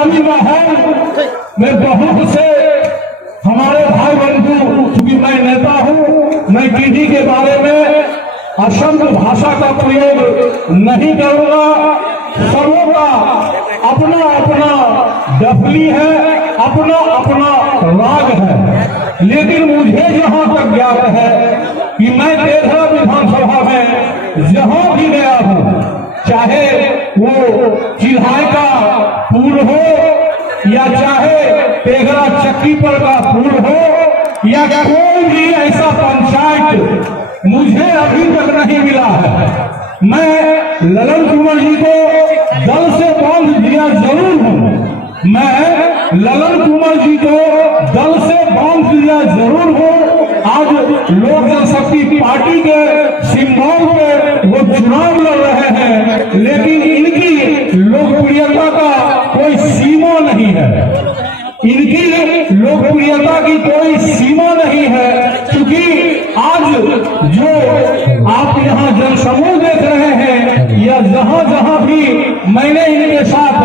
इस्लामी माहौल में बहुत से हमारे भाई बंधु, क्योंकि मैं नेता हूँ, मैं किसी के बारे में अशब्द भाषा का प्रयोग नहीं करूंगा। सबों का अपना अपना डफली है, अपना अपना राग है। लेकिन मुझे जहां तक ज्ञात है कि मैं तेघड़ा विधानसभा में जहां भी गया हूं, चाहे वो चिल्हाय का पुल हो या चाहे तेघड़ा चक्की पर का पुल हो या कोई भी ऐसा पंचायत मुझे अभी तक नहीं मिला है। मैं ललन कुमार जी को दल से बांध दिया जरूर हूँ, मैं ललन कुमार जी को दल से बांध दिया जरूर हूँ। आज लोक जनशक्ति पार्टी के सिंबल पे वो चुनाव लड़ रहे हैं, लेकिन इनकी लोकप्रियता का कोई सीमा नहीं है, इनकी लोकप्रियता की कोई सीमा नहीं है। क्योंकि आज जो आप यहाँ जनसमूह देख रहे हैं या जहाँ जहाँ भी मैंने इनके साथ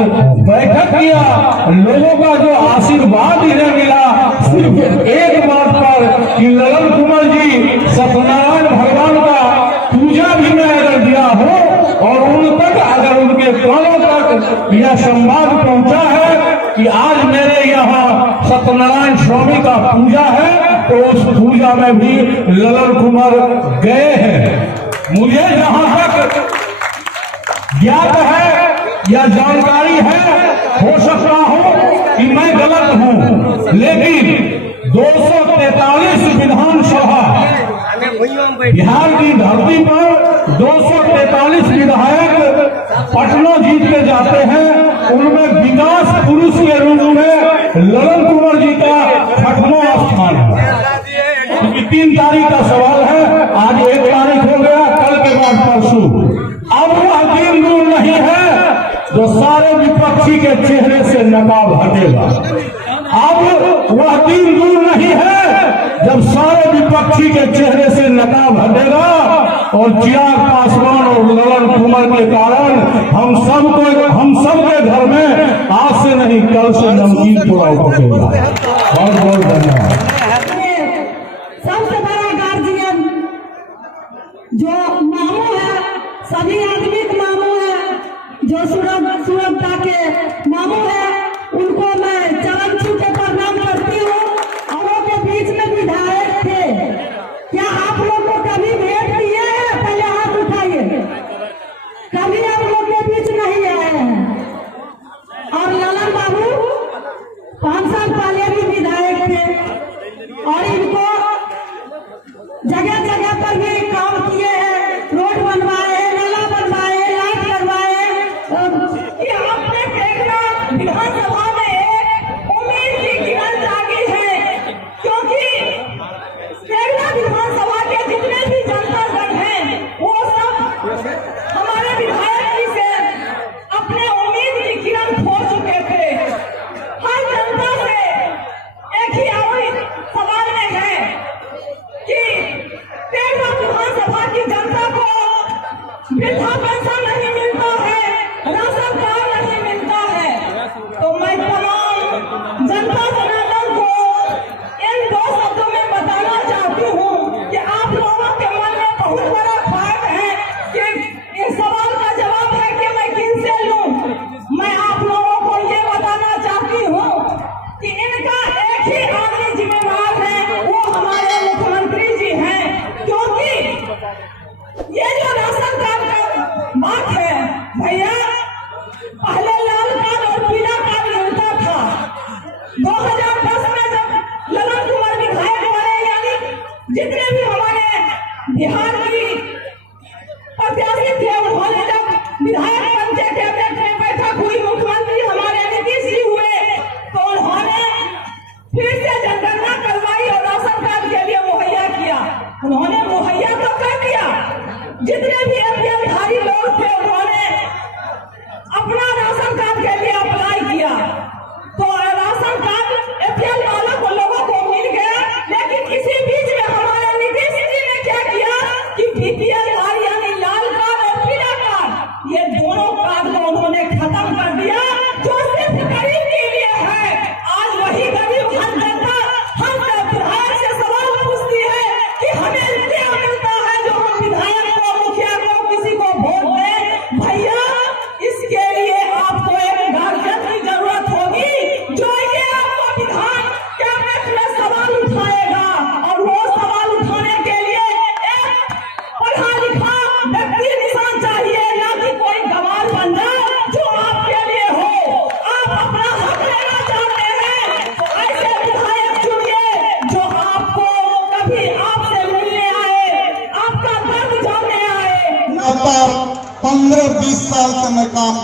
बैठक किया, लोगों का जो आशीर्वाद इन्हें मिला सिर्फ एक बात पर कि ललन कुमार जी सत्यनारायण भगवान का पूजा भी मैं अगर दिया हो और उन तक अगर उनके कानों तक यह संवाद पहुंचा है कि आज मेरे यहाँ सत्यनारायण स्वामी का पूजा है, तो उस पूजा में भी ललन कुमार गए हैं। मुझे जहां तक ज्ञात है या जानकारी है, हो सकता हो कि मैं गलत हूं, लेकिन 243 विधानसभा बिहार की धरती पर 243 विधायक पटना जीत के जाते हैं। उनमें विकास पुरुष के रूप में ललन कुमार जी का 8वां स्थान है। क्योंकि 3 तारीख का सवाल है, आज 1 तारीख हो गया, कल के बाद परसों। अब वह दिन दूर नहीं है जो सारे विपक्षी के चेहरे से नकाब हटेगा। अब वह दिन दूर नहीं है जब सारे विपक्षी के चेहरे से नकाब हटेगा और चिराग पासवान और ललन कुमार के कारण हम सबके घर में आज से नहीं कल से नमकीन पुलाव पकेगा। बहुत बहुत धन्यवाद। सबसे बड़ा गार्जियन जो मामू है, सभी आदमी के मामू है, जो सुरक्षा के मामू है, उनको मैं चरण छू के प्रणाम करती हूँ। औरों के बीच में विधायक थे, क्या आप लोग को कभी भेंट किए हैं? पहले हाथ उठाइए। कभी आप लोग के बीच नहीं आए हैं। और ललन बाबू 5 साल पहले भी विधायक थे और इनको जगह जगह पर भी काम किए हैं, रोड बनवाए हैं, नाला बनवाए हैं, लाइट करवाए हैं। ये आपने देखना विधानसभा में एक उम्मीद की किरण जागी है, क्योंकि देखना विधानसभा के जितने भी जनता दल हैं वो सब हमारे विधायक जी से अपने उम्मीद की किरण खो चुके थे। हर जनता से एक ही सवाल में है कि तेघड़ा विधानसभा की जनता को वृद्धा पेंशन नहीं मिलता है, राशन कार्ड नहीं मिलता है, तो मैं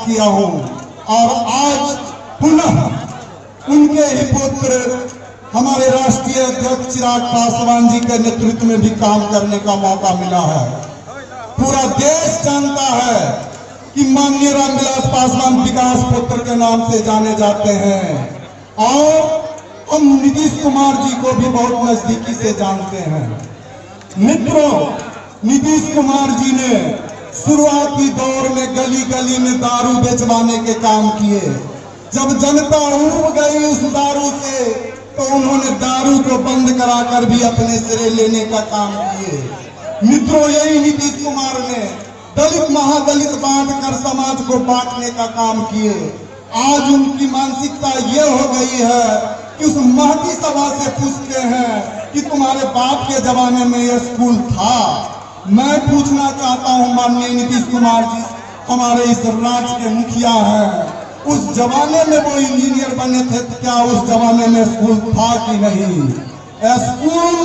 किया हूँ और आज पुनः उनके ही पुत्र हमारे राष्ट्रीय अध्यक्ष चिराग पासवान जी के नेतृत्व में भी काम करने का मौका मिला है। पूरा देश जानता है कि माननीय रामविलास पासवान विकास पुत्र के नाम से जाने जाते हैं और हम नीतीश कुमार जी को भी बहुत नजदीकी से जानते हैं। मित्रों, नीतीश कुमार जी ने शुरुआती दौर में गली गली में दारू बेचवाने के काम किए। जब जनता उब गई उस दारू से तो उन्होंने दारू को बंद कराकर भी अपने सिरे लेने का काम किए। मित्रों, यही नीतीश कुमार ने दलित महादलित बांटकर समाज को बांटने का काम किए। आज उनकी मानसिकता ये हो गई है कि उस महती सभा से पूछते हैं कि तुम्हारे बाप के जमाने में यह स्कूल था। मैं पूछना चाहता हूं माननीय नीतीश कुमार जी, हमारे इस राज्य के मुखिया हैं, उस जमाने में वो इंजीनियर बने थे तो क्या उस जमाने में स्कूल था कि नहीं? स्कूल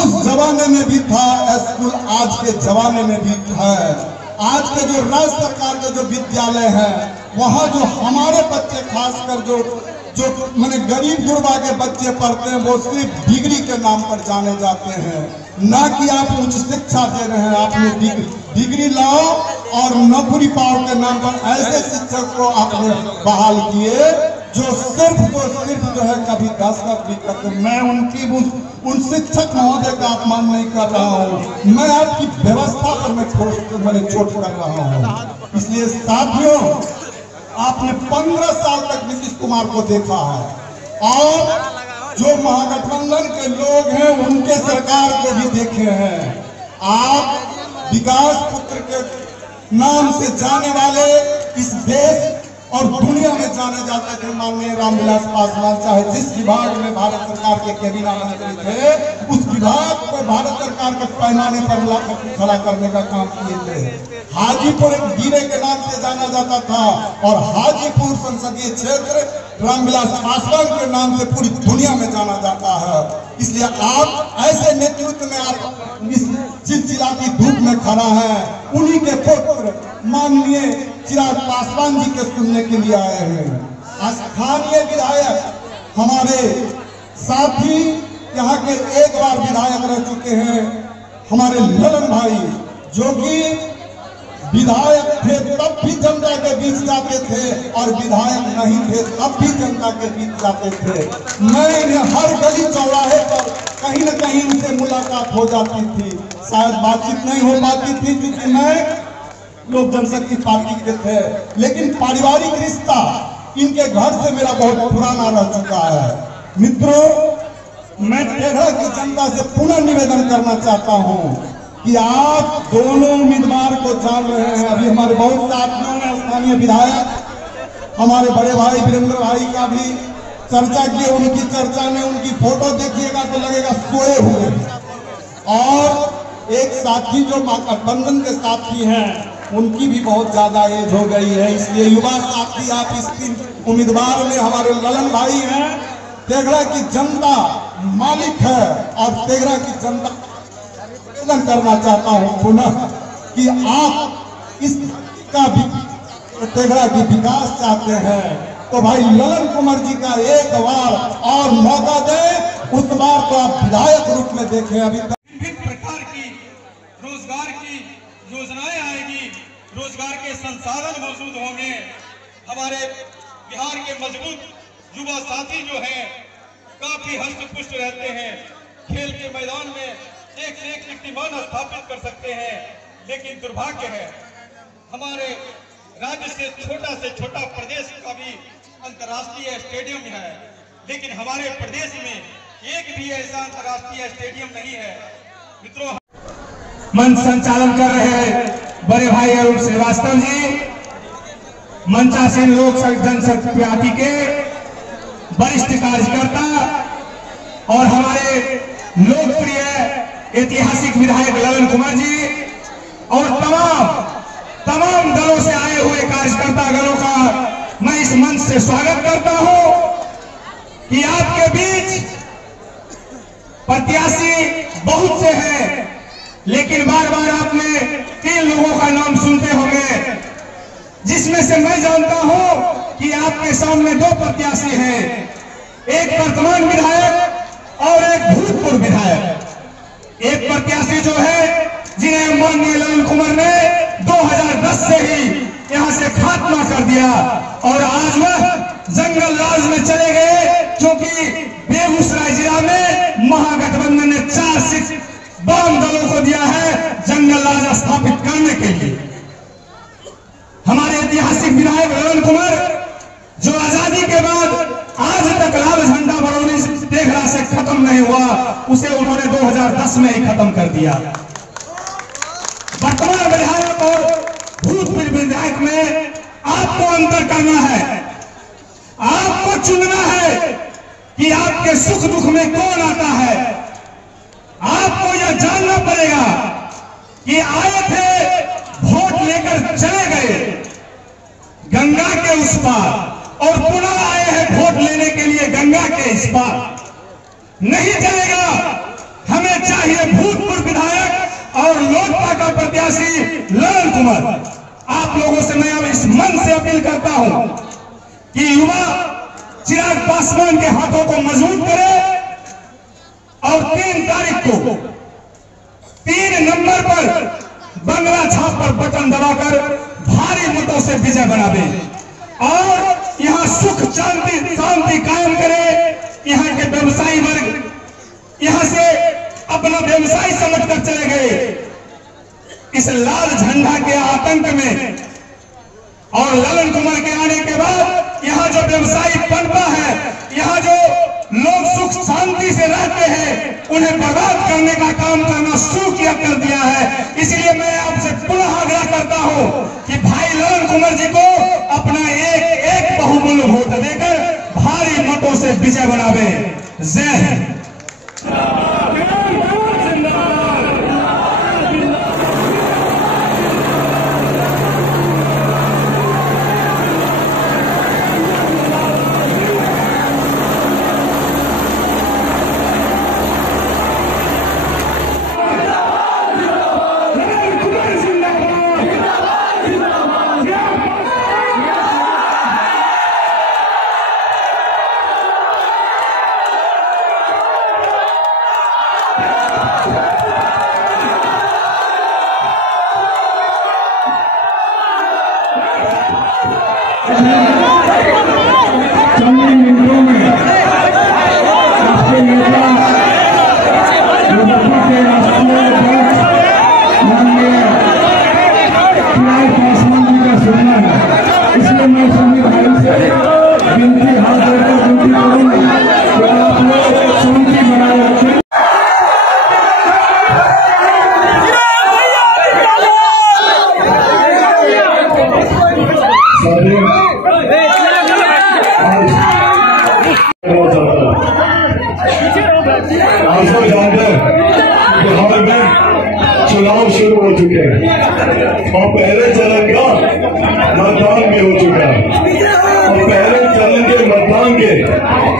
उस जमाने में भी था, स्कूल आज के जमाने में भी है। आज के जो राज्य सरकार के जो विद्यालय है वहाँ जो हमारे बच्चे खासकर जो मैंने गरीब गुरबा के बच्चे पढ़ते हैं वो सिर्फ डिग्री के नाम पर जाने जाते हैं, ना कि आप उच्च शिक्षा दे रहे हैं। आपने डिग्री लाओ और नौकरी पाओ के नाम पर ऐसे शिक्षक को आपने बहाल किए जो सिर्फ जो है कभी दस्तखत भी करते। मैं उन शिक्षक महोदय का अपमान नहीं कर रहा हूँ, मैं आपकी व्यवस्था पर मैंने चोट कर रहा हूँ। इसलिए साथियों, आपने 15 साल तक नीतीश कुमार को देखा है और जो महागठबंधन के लोग हैं उनके सरकार को भी देखे हैं। आप विकास पुत्र के नाम से जाने वाले इस देश और दुनिया में जाने जाते थे माननीय रामविलास पासवान, चाहे जिस विभाग में भारत सरकार के कैबिनेट मंत्री थे उस विभाग को भारत सरकार के पैमाने पर खड़ा करने का काम किए थे। हाजीपुर एक हीरे के नाम से जाना जाता था और हाजीपुर संसदीय क्षेत्र रामविलास पासवान के नाम से पूरी दुनिया में जाना जाता है। इसलिए आप ऐसे नेतृत्व में आप इस चिलचिलाती धूप में खड़ा है, उन्हीं के पुत्र माननीय चिराग पासवान जी के सुनने के लिए आए हैं। स्थानीय विधायक हमारे साथी यहाँ के एक बार विधायक रह चुके हैं, हमारे ललन भाई, जो कि विधायक थे तब भी जनता के बीच जाते थे और विधायक नहीं थे तब भी जनता के बीच जाते थे। मैं इन्हें हर गली चौराहे पर कहीं न कहीं उनसे मुलाकात हो जाती थी। शायद बातचीत नहीं हो पाती थी क्योंकि मैं लोक जनशक्ति पार्टी के थे, लेकिन पारिवारिक रिश्ता इनके घर से मेरा बहुत पुराना रह चुका है। मित्रों, मैं तेरह की जनता से पुनः निवेदन करना चाहता हूँ कि आप दोनों उम्मीदवार को जान रहे हैं। अभी हमारे बहुत साथियों ने स्थानीय विधायक हमारे बड़े भाई वीरेंद्र भाई का भी चर्चा की। उनकी चर्चा में उनकी फोटो देखिएगा तो लगेगा सोए हुए। और एक साथी जो महागठबंधन के साथी हैं उनकी भी बहुत ज्यादा एज हो गई है, इसलिए युवा साथी आप इसकी उम्मीदवार में हमारे ललन भाई हैं। तेघड़ा की जनता मालिक है और तेघड़ा की जनता निवेदन करना चाहता हूं पुनः कि आप इसका तेघड़ा की विकास चाहते हैं तो भाई ललन कुमार जी का एक बार और मौका दें, उस बार तो आप विधायक रूप में देखें। अभी तक विभिन्न प्रकार की रोजगार की योजनाएं आएगी, रोजगार के संसाधन मौजूद होंगे। हमारे बिहार के मजबूत युवा साथी जो हैं काफी हष्ट-पुष्ट रहते हैं, खेल के मैदान में एक से एक कीर्तिमान स्थापित कर सकते हैं। लेकिन दुर्भाग्य है हमारे राज्य से छोटा प्रदेश का भी अंतर्राष्ट्रीय स्टेडियम है, लेकिन हमारे प्रदेश में एक भी ऐसा अंतर्राष्ट्रीय स्टेडियम नहीं है। मित्रों, मंच संचालन कर रहे बड़े भाई अरुण श्रीवास्तव जी, मंचासीन लोक जनशक्ति पार्टी के वरिष्ठ कार्यकर्ता और हमारे लोकप्रिय ऐतिहासिक विधायक ललन कुमार जी और तमाम दलों से आए हुए कार्यकर्ता गणों का मैं इस मंच से स्वागत करता हूं कि आपके बीच प्रत्याशी बहुत से हैं, लेकिन बार बार आपने 3 लोगों का नाम सुनते होंगे। जिसमें से मैं जानता हूं कि आपके सामने दो प्रत्याशी हैं, एक वर्तमान विधायक और एक भूतपूर्व विधायक। एक प्रत्याशी जो है जिन्हें माननीय ललन कुमार ने 2010 से ही यहां से खात्मा कर दिया और आज वह जंगल राज में चले गए, क्योंकि बेगूसराय जिला में महागठबंधन ने 4 सीट वाम दलों को दिया है जंगल राज स्थापित करने के लिए। हमारे ऐतिहासिक विधायक ललन कुमार जो आजादी के बाद आज तक लाल झंडा बरौनी देखरा से खत्म नहीं हुआ, उसे उन्होंने 2010 में ही खत्म कर दिया। वर्तमान विधायक और भूतपूर्व विधायक में आपको अंतर करना है, आपको चुनना है कि आपके सुख दुख में कौन आता है। आपको यह जानना पड़ेगा कि आए थे, वोट लेकर चले गए गंगा के उस पार और पुनः आए हैं वोट लेने के लिए गंगा के इस पार। नहीं चलेगा, हमें चाहिए भूतपूर्व विधायक और लोजपा का प्रत्याशी ललन कुमार। आप लोगों से मैं अब इस मन से अपील करता हूं कि युवा चिराग पासवान के हाथों को मजबूत करे और 3 तारीख को 3 नंबर पर बंगला छाप पर बटन दबाकर भारी मतों से विजय बनावे और यहां सुख शांति कायम करे। यहां के व्यवसायी वर्ग यहां से अपना व्यवसाय समझकर चले गए इस लाल झंडा के आतंक में, और ललन कुमार के आने के बाद यहां जो व्यवसायी पनपा है, यहां जो लोग सुख शांति से रहते हैं, उन्हें बर्बाद करने का काम करना शुरू किया कर दिया है। इसलिए मैं आपसे पुनः आग्रह करता हूं कि भाई ललन कुमार जी को अपना एक बहुमूल्य वोट देकर भारी मतों से विजय बनावे। जय हिंद। इसलिए मैं सभी भाई से विनती हाथ जोड़कर विनती करूंगा कि आप लोग शांति बनाए रखें। आप सब जानते हैं बिहार में चुनाव शुरू हो चुके हैं और पहले चरण का मतदान भी हो चुका है और पहले चरण के मतदान के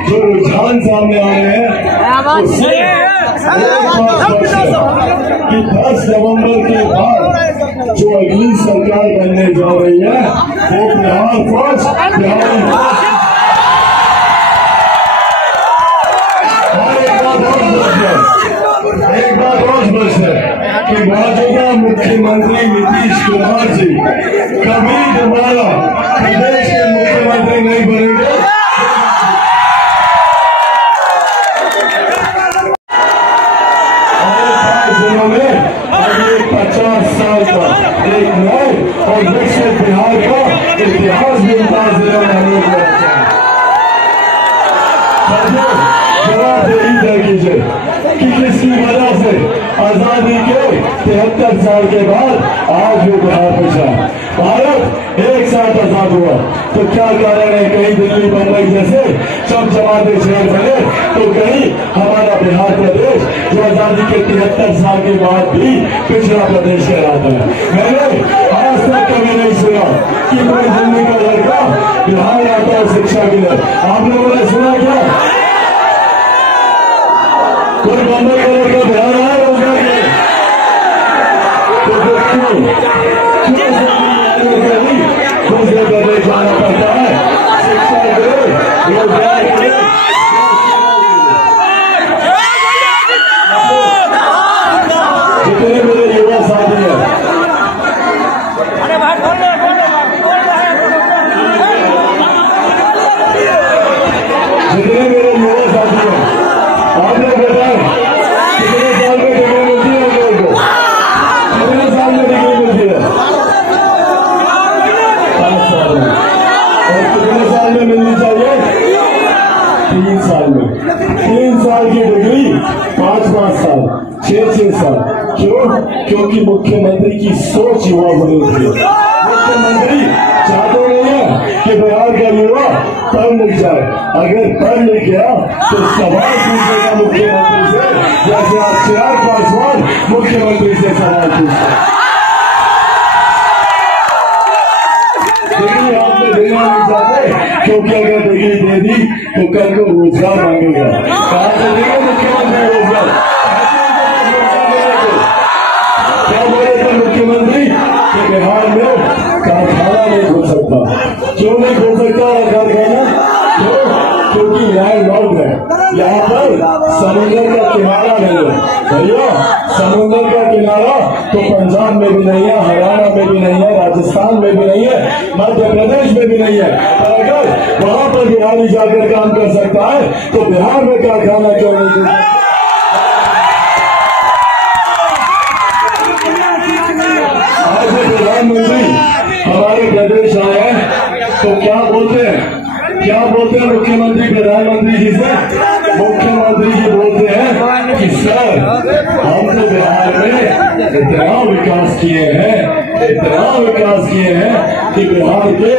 जो रुझान सामने आ रहे हैं उससे कि 10 नवंबर के बाद जो अगली सरकार बनने जा रही है वो बिहार फर्स्ट बिहार एक बात और स्पष्ट है कि मौजूदा मुख्यमंत्री नीतीश कुमार जी कभी दोबारा प्रदेश के मुख्यमंत्री नहीं बनेंगे। जिलों में अगले 50 साल का एक नए और विकसित बिहार का इतिहास भी जिलों में जवाबदेही तय कीजिए कि किसकी वजह से आजादी के 73 साल के बाद आज जो बिहार पहुंचा। भारत एक साथ आजाद हुआ तो क्या कारण है कहीं दिल्ली बम्बई जैसे चमचमाते शहर बने तो कहीं हमारा बिहार प्रदेश जो आजादी के 73 साल के बाद भी पिछड़ा प्रदेश कहलाता है। मैंने आज तक कभी नहीं सुना कि कोई दिल्ली का लड़का बिहार आता है शिक्षा के लिए। आप लोगों ने सुना क्या? कोई बम्बई का लड़का बिहार आया रोजगार के तो जितने मेरे युवा साथी हैं, आप लोग बताएं कितने साल में डिग्री मिलती है हम लोगों को? कितने साल में डिग्री मिलती है? 5 साल में। और कितने साल में मिलनी चाहिए? 3 साल में। 3 साल की डिग्री 5-5 साल, 6-6 साल। क्यों? क्योंकि मुख्यमंत्री की सोच युवा बनी हुई है। मुख्यमंत्री चाहते नहीं है कि बिहार का युवा पढ़ लिख जाए। अगर पढ़ लिख गया तो सवाल पूछेगा मुख्यमंत्री से, जैसे आप चिराग पासवान मुख्यमंत्री से सवाल पूछते हैं। डिग्री आपने देना नहीं चाहते, क्योंकि अगर डिग्री दे दी तो कल को रोजगार मांगेगा। कहा से देंगे मुख्यमंत्री रोजगार? क्या बोले थे मुख्यमंत्री कि बिहार में कारखाना नहीं खुल सकता। क्यों नहीं खुल सकता कारखाना? क्योंकि लैंड लॉर्ड है, यहाँ पर समुद्र का किनारा नहीं है। भैया समुद्र का किनारा तो पंजाब में भी नहीं है, हरियाणा में भी नहीं है, राजस्थान में भी नहीं है, मध्य प्रदेश में भी नहीं है। पर अगर वहां पर बिहारी जाकर काम कर सकता है तो बिहार में कारखाना क्यों नहीं खुल सकता? आज प्रधानमंत्री हमारे प्रदेश आए हैं तो क्या बोलते हैं मुख्यमंत्री प्रधानमंत्री जी से? मुख्यमंत्री जी बोलते हैं कि सर हम तो बिहार में इतना विकास किए हैं कि बिहार के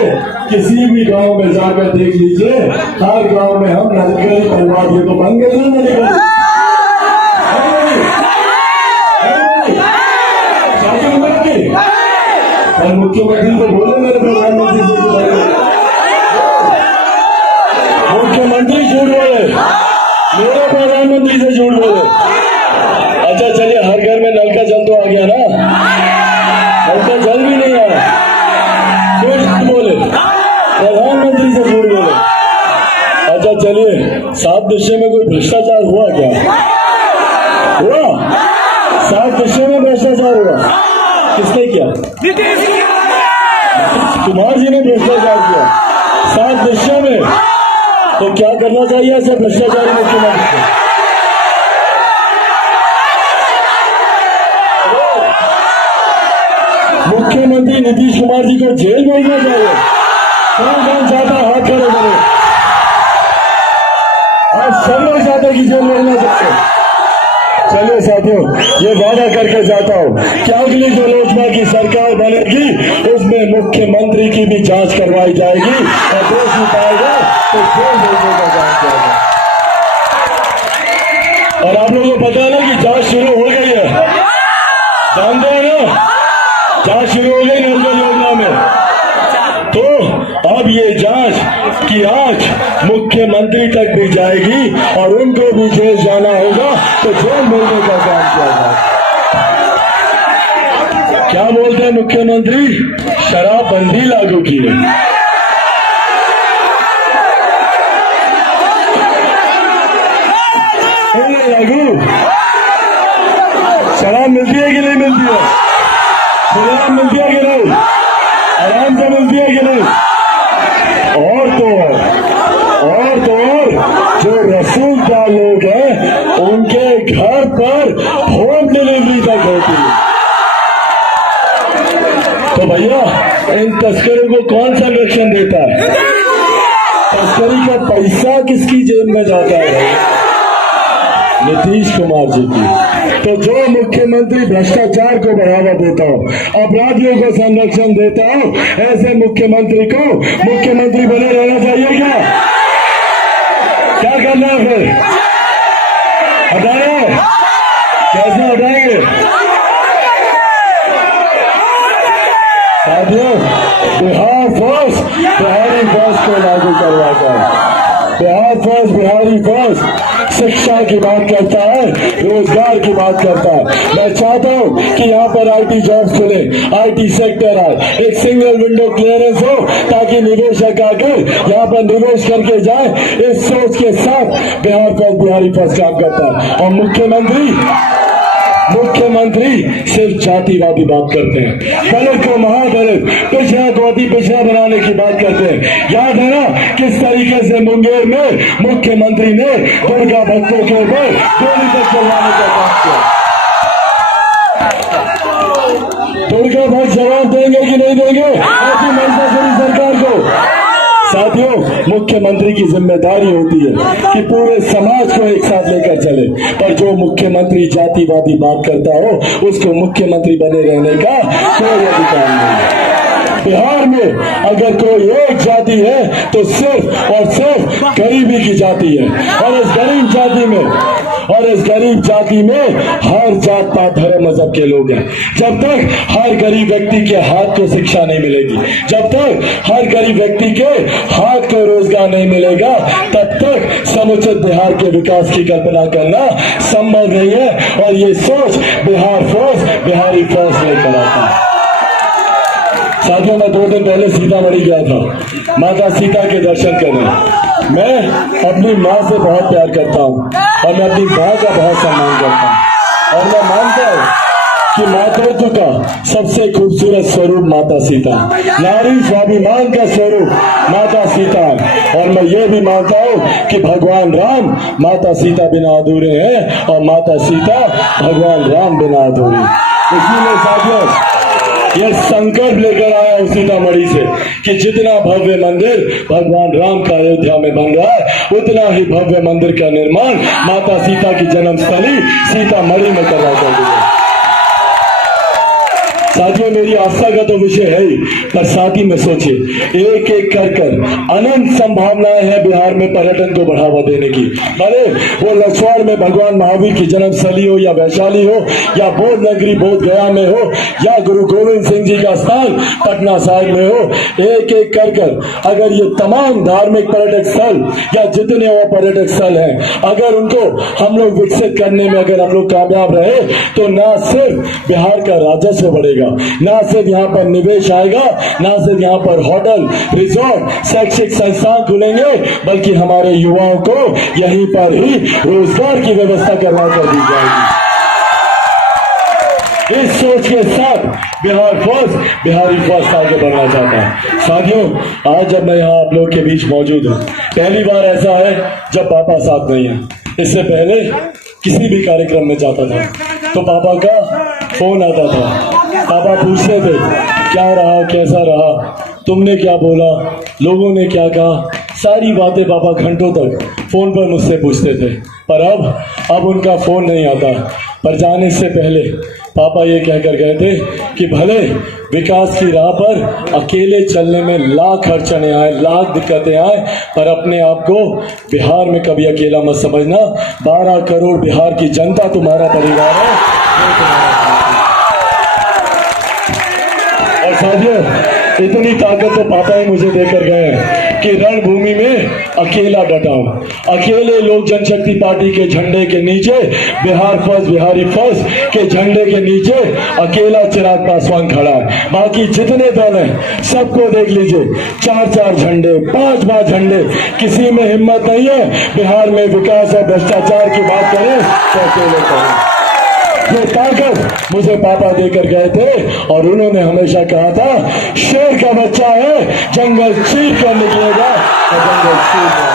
किसी भी गांव में जाकर देख लीजिए, हर गांव में हम नलगरी बनवा दिए तो बन गए ना। और मुख्यमंत्री तो बोले मेरे प्रधानमंत्री से, मुख्यमंत्री झूठ बोले, मेरे प्रधानमंत्री से झूठ बोले। अच्छा चलिए, हर घर में नल का जल तो आ गया ना, नल का जल भी नहीं आया, क्यों झूठ बोले? प्रधानमंत्री से झूठ बोले। अच्छा चलिए, 7 दशे में कोई भ्रष्टाचार हुआ क्या? हुआ? 7 दशे में भ्रष्टाचार हुआ? किसने किया? नीतीश कुमार जी ने भ्रष्टाचार किया 7 दशा में। तो क्या करना चाहिए ऐसे भ्रष्टाचारी मुख्यमंत्री को? मुख्यमंत्री नीतीश कुमार जी को जेल भेजना चाहिए। कौन चाहता है? हाथ खड़े करें। आज सब लोग चाहते कि जेल भेजना चाहिए। चलिए साथियों, ये वादा करके जाता हूँ कि अगली जो लोजपा की सरकार बनेगी उसमें मुख्यमंत्री की भी जांच करवाई जाएगी और दोषी पाएगा तो जेल भेजने का काम किया। और आप लोगों को पता है ना कि जांच शुरू हो गई है, जानते हैं ना? जांच शुरू हो गई नल जल योजना में। तो अब ये जांच की आंच मुख्यमंत्री तक भी जाएगी और उनको भी जेल जाना होगा तो जेल मिलने का काम किया जाएगा। क्या बोलते हैं मुख्यमंत्री? शराबबंदी लागू की है। लागू शराब मिलती है कि नहीं मिलती है? शराब मिलती है कि नहीं? आराम से मिलती है कि नहीं? और जो रसूलदार लोग हैं उनके घर पर होम डिलीवरी तक होती है। तो भैया इन तस्करों को कौन संरक्षण देता है? तस्करी का पैसा किसकी जेब में जाता है? नीतीश कुमार जी की। तो जो मुख्यमंत्री भ्रष्टाचार को बढ़ावा देता हो, अपराधियों को संरक्षण देता हो, ऐसे मुख्यमंत्री को मुख्यमंत्री बने रहना चाहिए क्या? क्या करना है फिर? हटाना है? कैसे हटाएंगे? साथियों, बिहार फर्स्ट बिहारी फर्स्ट को लागू करवाता है। बिहार फर्स्ट बिहारी फर्स्ट शिक्षा की बात करता है, रोजगार की बात करता है। मैं चाहता हूं कि यहाँ पर आईटी जॉब्स खुले, आईटी सेक्टर आए, एक सिंगल विंडो क्लियरेंस हो ताकि निवेशक आकर यहाँ पर निवेश करके जाए। इस सोच के साथ बिहार फर्स्ट बिहारी फर्स्ट काम करता है। और मुख्यमंत्री सिर्फ जातिवादी बात करते हैं, दलित को महादलित, पिछड़ा को अति पिछड़ा बनाने की बात करते हैं। याद है ना किस तरीके से मुंगेर में मुख्यमंत्री ने दुर्गा भक्तों के ऊपर गोली तक चलवाने का काम किया। दुर्गा भक्त जवाब देंगे कि नहीं देंगे ऐसी मंशापुरी सरकार को? साथियों, मुख्यमंत्री की जिम्मेदारी होती है कि पूरे समाज को एक साथ लेकर चले, पर जो मुख्यमंत्री जातिवादी बात करता हो उसको मुख्यमंत्री बने रहने का कोई अधिकार नहीं है। बिहार में अगर कोई एक जाति है तो सिर्फ और सिर्फ गरीबी की जाति है, और इस गरीब जाति में हर जात पात धर्म मजहब के लोग हैं। जब तक हर गरीब व्यक्ति के हाथ को शिक्षा नहीं मिलेगी, जब तक हर गरीब व्यक्ति के हाथ को रोजगार नहीं मिलेगा, तब तक समुचित बिहार के विकास की कल्पना करना संभव नहीं है। और ये सोच बिहारी फोर्स लेकर आता है। साथियों, मैं 2 दिन पहले सीतामढ़ी गया था माता सीता के दर्शन करने। मैं अपनी माँ से बहुत प्यार करता हूँ और मैं अपनी माँ का बहुत सम्मान करता हूँ, और मैं मानता हूँ कि मातृत्व का सबसे खूबसूरत स्वरूप माता सीता, नारी स्वाभिमान का स्वरूप माता सीता है। और मैं ये भी मानता हूँ कि भगवान राम माता सीता बिना अधूरे हैं और माता सीता भगवान राम बिना अधूरे। इसीलिए साथियों, ये संकल्प लेकर आया हूं सीतामढ़ी से कि जितना भव्य मंदिर भगवान राम का अयोध्या में बन रहा है, उतना ही भव्य मंदिर का निर्माण माता सीता की जन्मस्थली सीतामढ़ी में करवा कर दिया। साथियों, मेरी आस्था का तो विषय है ही, पर साथ ही में सोचिए एक एक कर अनंत संभावनाएं हैं बिहार में पर्यटन को बढ़ावा देने की। भले वो लक्ष्मण में भगवान महावीर की जन्मस्थली हो, या वैशाली हो, या बोध नगरी बोध गया में हो, या गुरु गोविंद सिंह जी का स्थान पटना साहिब में हो, एक एक कर अगर ये तमाम धार्मिक पर्यटक स्थल या जितने और पर्यटक स्थल हैं, अगर उनको हम लोग विकसित करने में अगर हम लोग कामयाब रहे, तो न सिर्फ बिहार का राजस्व बढ़ेगा, ना सिर्फ यहाँ पर निवेश आएगा, ना सिर्फ यहाँ पर होटल, रिजॉर्ट, शैक्षिक संस्थान खुलेंगे, बल्कि हमारे युवाओं को यहीं पर ही रोजगार की व्यवस्था करवा कर दी जाएगी। इस सोच के साथ बिहारी फर्स्ट आगे बढ़ना चाहता है। साथियों, आज जब मैं यहाँ आप लोग के बीच मौजूद हूँ, पहली बार ऐसा है जब पापा साथ नहीं है। इससे पहले किसी भी कार्यक्रम में जाता था तो पापा का फोन आता था, पापा पूछते थे क्या रहा, कैसा रहा, तुमने क्या बोला, लोगों ने क्या कहा, सारी बातें पापा घंटों तक फोन पर मुझसे पूछते थे। पर अब उनका फोन नहीं आता। पर जाने से पहले पापा ये कहकर गए थे कि भले विकास की राह पर अकेले चलने में लाख अड़चने आए, लाख दिक्कतें आए, पर अपने आप को बिहार में कभी अकेला मत समझना। 12 करोड़ बिहार की जनता तुम्हारा परिवार है। और साथियों, इतनी ताकत तो पापा ही मुझे देकर गए हैं कि रणभूमि में अकेला डटा हूं। अकेले लोक जनशक्ति पार्टी के झंडे के नीचे, बिहारी फर्स्ट के झंडे के नीचे अकेला चिराग पासवान खड़ा है। बाकी जितने दल हैं सबको देख लीजिए, 4-4 झंडे, 5-5 झंडे, किसी में हिम्मत नहीं है बिहार में विकास और भ्रष्टाचार की बात करें तो अकेले करें। ये ताकत मुझे पापा देकर गए थे और उन्होंने हमेशा कहा था, शेर का बच्चा है, जंगल चीर कर निकलेगा और जंगल चीर कर,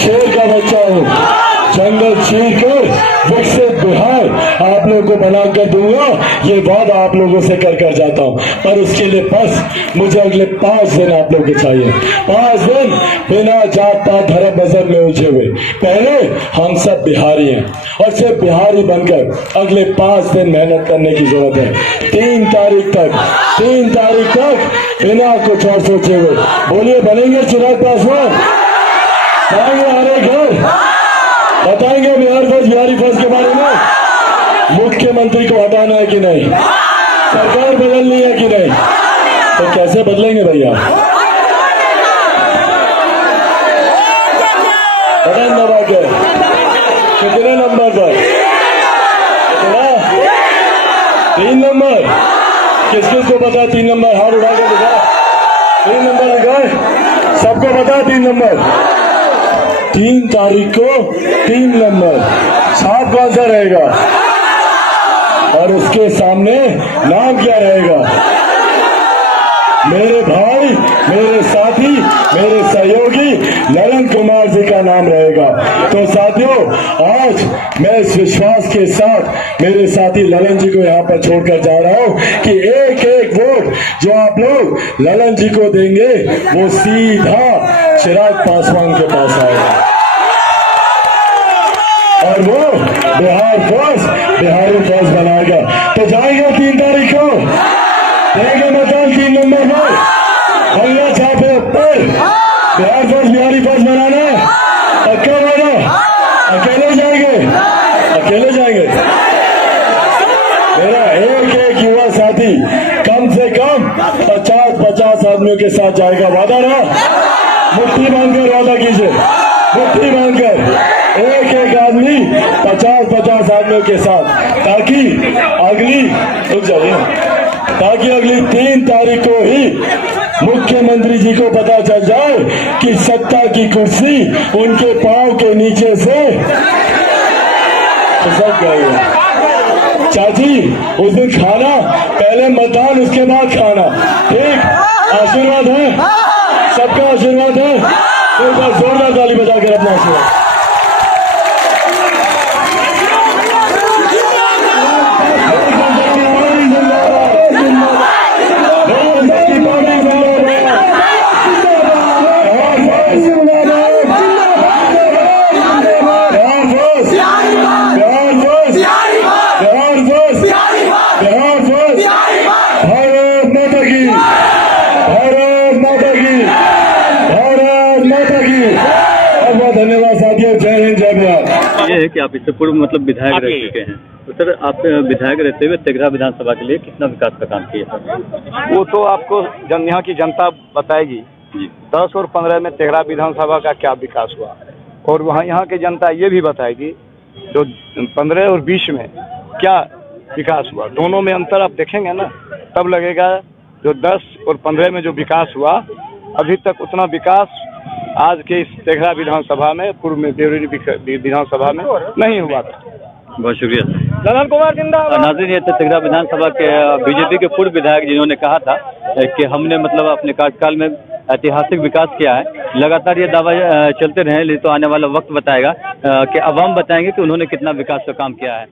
शेर का बच्चा हूं, जंगल चीर कर विकसित बिहार आप लोगों को बनाकर दूंगा, ये वादा आप लोगों से कर जाता हूं। पर उसके लिए बस मुझे अगले 5 दिन आप लोग के चाहिए। 5 दिन बिना जात पात धर्म मजहब में उलझे हुए। पहले हम सब बिहारी हैं और सिर्फ बिहारी बनकर अगले 5 दिन मेहनत करने की जरूरत है। 3 तारीख तक बिना कुछ और सोचे हुए बोलिए, बनेंगे चिराग पासवान, जाएंगे हरे घर, बताएंगे बिहारी फर्स्ट के बारे में, मुख्यमंत्री को हटाना है कि नहीं, सरकार बदलनी है कि नहीं, तो कैसे बदलेंगे भैया? बटन दबा के कितने नंबर पर? 3 नंबर। किस किस को पता 3 नंबर? हाथ उठा के दिखा। 3 नंबर दिखाए, सबको पता 3 नंबर। 3 तारीख को 3 नंबर। छाप कौन सा रहेगा? और उसके सामने नाम क्या रहेगा? मेरे भाई, मेरे साथी, मेरे सहयोगी ललन कुमार जी का नाम रहेगा। तो साथियों, आज मैं इस विश्वास के साथ मेरे साथी ललन जी को यहाँ पर छोड़कर जा रहा हूँ कि एक एक वोट जो आप लोग ललन जी को देंगे वो सीधा चिराग पासवान के पास आएगा और वो बिहारी फर्स्ट बनाएगा। तो जाएगा 3 तारीख को, देंगे मतदान 3 नंबर पर, हल्ला छापे ऊपर, बिहार फर्स्ट बिहारी फर्स्ट बनाना है। पक्का वादा? अकेले जाएंगे। मेरा एक एक युवा साथी कम से कम 50 आदमियों के साथ जाएगा। वादा ना? मुट्ठी बांधकर वादा कीजिए, मुट्ठी बांधकर एक एक आदमी 50 आदमियों के साथ, ताकि अगली 3 तारीख को ही मुख्यमंत्री जी को पता चल जाए कि सत्ता की कुर्सी उनके पांव के नीचे से खिसक गई है। चाची, उस दिन खाना, पहले मतदान उसके बाद खाना, ठीक? आशीर्वाद है, सबका आशीर्वाद है। एक बार जोरदार ताली बजाकर अपना आशीर्वाद। धन्यवाद साथियों, जय हिंद, जय बिहार। ये है कि आप इससे पूर्व मतलब विधायक रह चुके हैं, तो सर आप विधायक रहते हुए तेघरा विधानसभा के लिए कितना विकास का काम किया सर? वो तो आपको यहाँ की जनता बताएगी जी। 10 और 15 में तेघरा विधानसभा का क्या विकास हुआ, और वहाँ यहाँ की जनता ये भी बताएगी जो 15 और 20 में क्या विकास हुआ। दोनों में अंतर आप देखेंगे ना, तब लगेगा जो 10 और 15 में जो विकास हुआ, अभी तक उतना विकास आज के इस तेघरा विधानसभा में, पूर्व में देवरी विधानसभा में नहीं हुआ था। बहुत शुक्रिया। ललन कुमार जिंदाबाद। नाज़रीन, ये तेघरा विधानसभा के बीजेपी के पूर्व विधायक जिन्होंने कहा था कि हमने मतलब अपने कार्यकाल में ऐतिहासिक विकास किया है। लगातार ये दावा चलते रहे, तो आने वाला वक्त बताएगा कि अब हम बताएंगे कि उन्होंने कितना विकास का काम किया है।